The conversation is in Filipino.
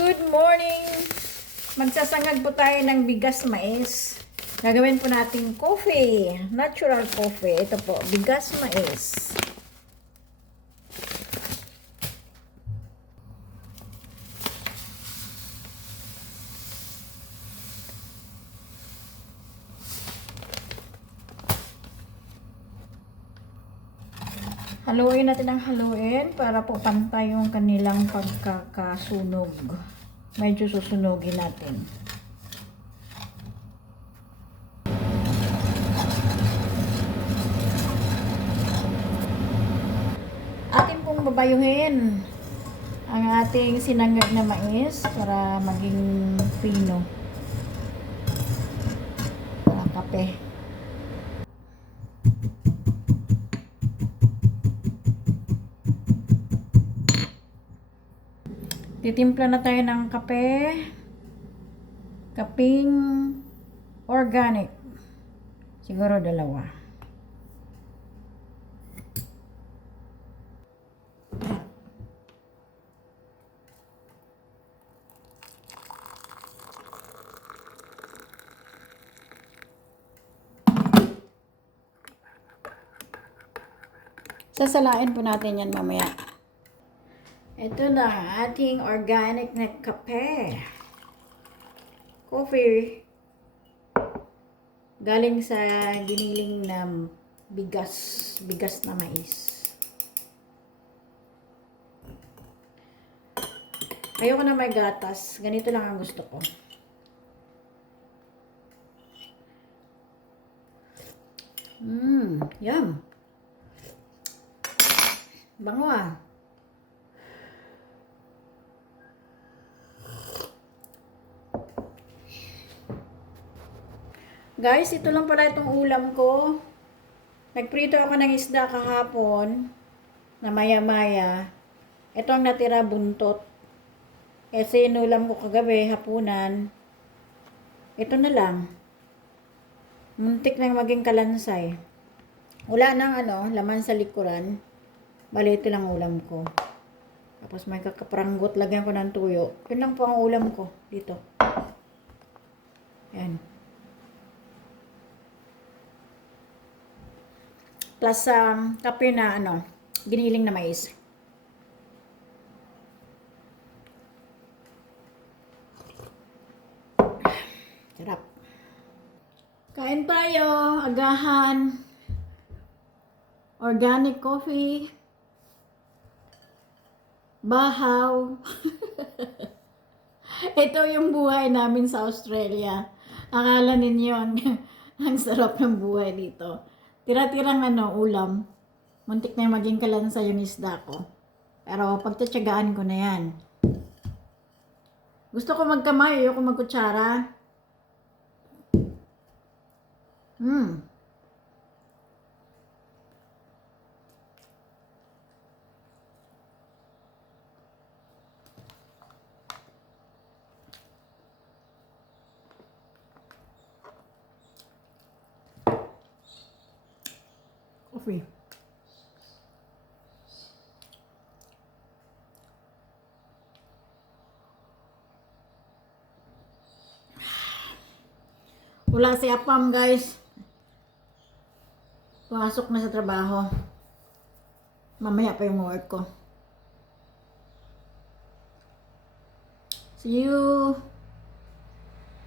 Good morning! Magsasangag po tayo ng bigas mais. Gagawin po natin coffee. Natural coffee. Ito po, bigas mais. Haluin natin ang haluin para po pantay yung kanilang pagkakasunog. Medyo susunugin natin. Atin pong babayuhin ang ating sinangag na mais para maging pino. Para kape. Titimpla na tayo ng kape. Kaping organic. Siguro 2. Sasalain po natin yan mamaya. Ito na ang ating organic na kape. Coffee. Galing sa giniling na bigas na mais. Ayoko na may gatas. Ganito lang ang gusto ko. Yum. Bango ah. Guys, ito lang pala itong ulam ko. Nagprito ako ng isda kahapon na maya-maya. Ito ang natira buntot. Kasi inulam ko kagabi, hapunan. Ito na lang. Muntik na maging kalansay. Wala nang laman sa likuran. Bali, ito lang ulam ko. Tapos may kakapranggot, lagyan ko ng tuyo. Yun lang po ang ulam ko dito. Yan. Plus kape na giniling na mais. Sarap. Kain tayo, agahan. Organic coffee. Bahaw. Ito yung buhay namin sa Australia. Akala ninyo ang sarap ng buhay dito. Tira-tirang ulam. Muntik na yung maging kalansa yung isda ko. Pero pagtatsagaan ko na yan. Gusto ko magkamay, ayoko magkutsara. Coffee. Wala si Apam, guys. Pumasok na sa trabaho. Mamaya pa yung work ko. See you.